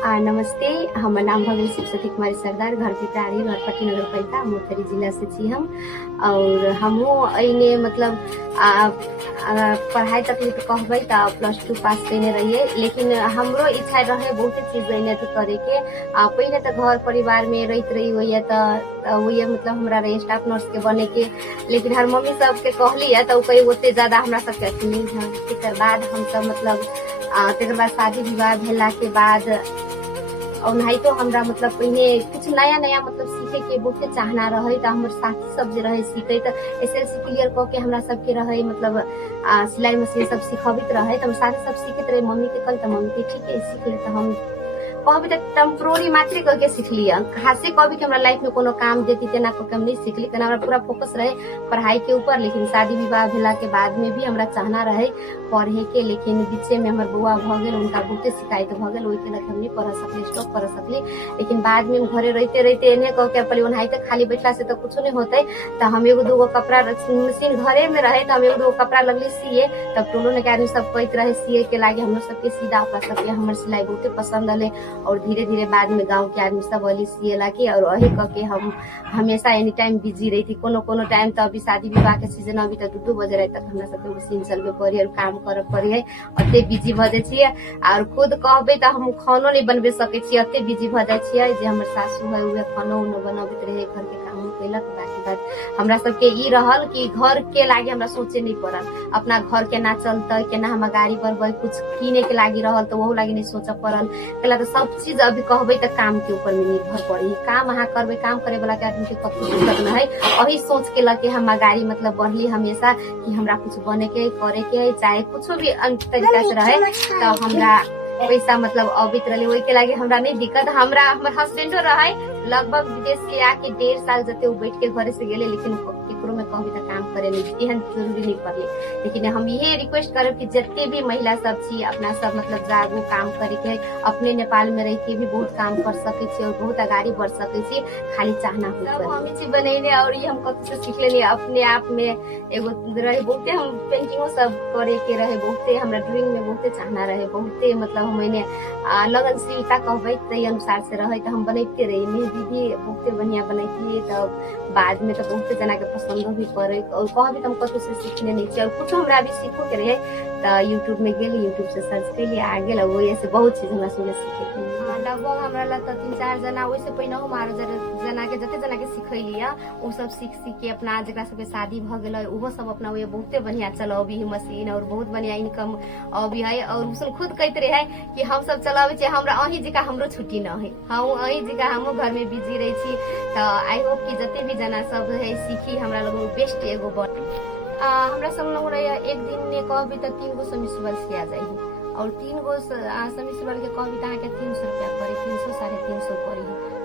नमस्ते, हमर नाम भऽ गेल शिवशक्ति कुमारी सरदार, घर पिपरारी नरपट्टी नगर पालिका मोथरी जिला से छी हम। और हमहूँ एहिमे मतलब पढ़ाई तक तो कहबै तऽ +2 पास कैने रहिए, लेकिन हमरो इच्छा रहे बहुते चीज एने करे के। पहले तो घर परिवार में रहते रही हुई वही मतलब हमरा रहे स्टाफ नर्स के बने के, लेकिन हर मम्मी सब के कहली है तो कहीं ओते ज्यादा हमरा सबके अथी नहीं है। तकर बाद हम सब मतलब तकर बाद शादी विवाह भेला के बाद और नहीं तो हमरा मतलब पहले कुछ नया नया मतलब सीखे के बहुते चाहना रहे। तो हमर साथी सब जे रहे सीखे तो SLC क्लियर क के हमरा सबके रहे मतलब सिलाई मशीन सब सिखावित रहे। तो हम साथी सब सीखत रहे। मम्मी के कल तो मम्मी के ठीक है सीख ले। तो हम कभी तक टेम्पोररी मात्र करके सीख लिया, खासे कभी के हमरा लाइफ में कोनो काम देती तेना को हम नहीं सीखली। तेना हमरा पूरा फोकस रहे पढ़ाई के ऊपर। लेकिन शादी विवाह भेला के बाद में भी हमरा चाहना रहे पढ़े के, लेकिन बीचे में हमर बुआ भ गेल, उनका बहुते शिकायत भ गेल, ओहि के लग हम नहीं पढ़ सकली, स्टॉप कर सकली। लेकिन बाद में घरे रहते रहते एने कह के पहले ओनाई तक खाली बैठला से तो कुछ नहीं होते। तो हम एगो दूगो कपड़ा मशीन घरे में रहे तो हम एगो दूगो कपड़ा लगली सिए। तब टोलो ने के आदमी सब कहते रहे सिए के लागे, हम सबके सीधा ओकरा सबके हमर सिलाई बहुते पसंद आले। और धीरे धीरे बाद में गांव के आदमी सब अली सिए लाके। और वही कह के हम हमेशा एनी टाइम बिजी रही थी। कोनो टाइम तो अभी शादी विवाह के सीजन अभी तक 2 बजे रहे तक हमरा सबके मशीन चलबे पड़ी और काम करे पड़ी है। अते बिजी भ जाय छियै। और खुद कहबे तो हम खानो नहीं बनबे सके छियै, अते बिजी भ जाय छियै जे हमर सासू है उहे खानो उनो बनाबैत रहे, घर के काम कैलक। बाकी बात हमरा सबके ई रहल कि घर के लागे हमरा सोचे नहीं पड़ल, अपना घर केना चलते, केना हम गाड़ी बढ़बै, कुछ किने के लागी रहल तो वहू लागी नहीं सोचे पड़ल। कहला तो सब चीज अभी कहबे तो काम के ऊपर में निर्भर पड़ी। काम अहाँ करबे, काम करे वाला के आदमी के कतौ दिक्कत न है। वही सोच के लगे हम गाड़ी मतलब बढ़ली हमेशा कि हमरा कुछ बने के करे के, चाहे कुछ भी तरीका से रहे तो हमरा पैसा मतलब अबित रहे। वही के लागे हमरा नहीं दिक्कत। हमरा हमर हस्बैंडो रहे लगभग विदेश से आके 1.5 साल जते उ बैठ के घरे से गेले, लेकिन केकरो में कहबी तो काम करे नहीं, एहन जरूरी नहीं पड़े। लेकिन हम ये रिक्वेस्ट करब कि जितने भी महिला सब छी अपना सब मतलब जागू काम करे के, अपने नेपाल में रह के भी बहुत काम कर सके छी और बहुत आगाड़ी बढ़ सके छी, खाली चाहना हो। हम चीज बनेने और ये हम कत से सीख लेनी अपने आप में एगो रहे बहुते। हम पेंटिंगो सब करे के रहे बहुते, हमरा ड्राइंग में बहुते चाहना रहे बहुते। मतलब हमने लगनशीलता कहबै तै अनुसार से रहे तो हम बनैते रही। मेहंदी भी बहुते बढ़िया बनैती। तब बाद में तो बहुते जना के पसंद भी पड़े और कहबी हम कतौ से सीखने नहीं चाहिए। कुछ हमरा अभी सीखो के रहे तो यूट्यूब में गेली, यूट्यूब से सर्च कैली आ गेल। वो ऐसे बहुत चीज हमरा सुने सीखे के लगभग हमरा ला तो 3-4 जना वैसे पहिने हमारे जना के जते जना के सिखैली वो सब सीख के अपना जरा सबके शादी भ गेल वो सब अपना वो बहुते बढ़िया चलो अभी मशीन और बहुत बढ़िया इनकम अभी है। और उसन खुद कहते रहे कि हम सब चलावे छे, हमरा अही जिका हमरो छुट्टी न है, हम अही जिका हमो घर में बिजी रही छी। तो आई होप कि जते भी जना सब है सीखी हमरा लोग बेस्ट एगो बन। हमरा सब लोग रहे एक दिन में कहबी तो 3 गो समिसबल सिया जाई और 3 गो समिसबल के कहबी तो 300 रुपया पड़ी, 300 350 पड़ी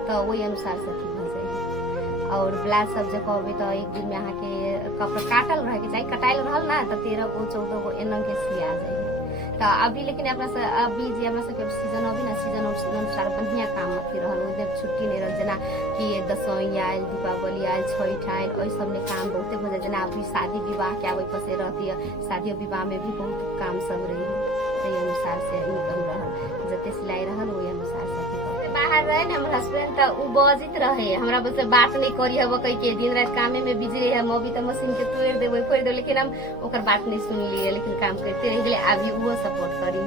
तो वही अनुसार से अथी भ जाए। और ब्लाउज सब जो कहबे तो एक दिन में अहाँ के कपड़ा काटल रहे के चाहिए, कटाइल रहल ना तो 13 गो 14 गो एना के सिया जाए। तो अभी लेकिन अपना अभी जे हमरा सबके सीजन अभी ना सीजन अनुसार बढ़िया काम अथी रहल। उधर छुट्टी नहीं रहल, जना कि दशई आयल, दीपावली आयल, छठ आयल, ओहि सब में काम बहुते हो जाए। जना अभी शादी विवाह के आवे पर से रहती है, शादी विवाह में भी बहुत काम सब रही है अनुसार से इनकम रहल, जते सिलाई रहल वही अनुसार से बाहर रहे न। हमर हस्बैंड तो उ बजित रहे हमरा बस बात नहीं करी हब कह के, दिन रात कामे में बिजी रहे। हम अभी तो मशीन के तोड़ देवे फोड़ दे, लेकिन हम ओकर बात नहीं सुन लिए, लेकिन काम करते रह गेले। अभी वो सपोर्ट करी।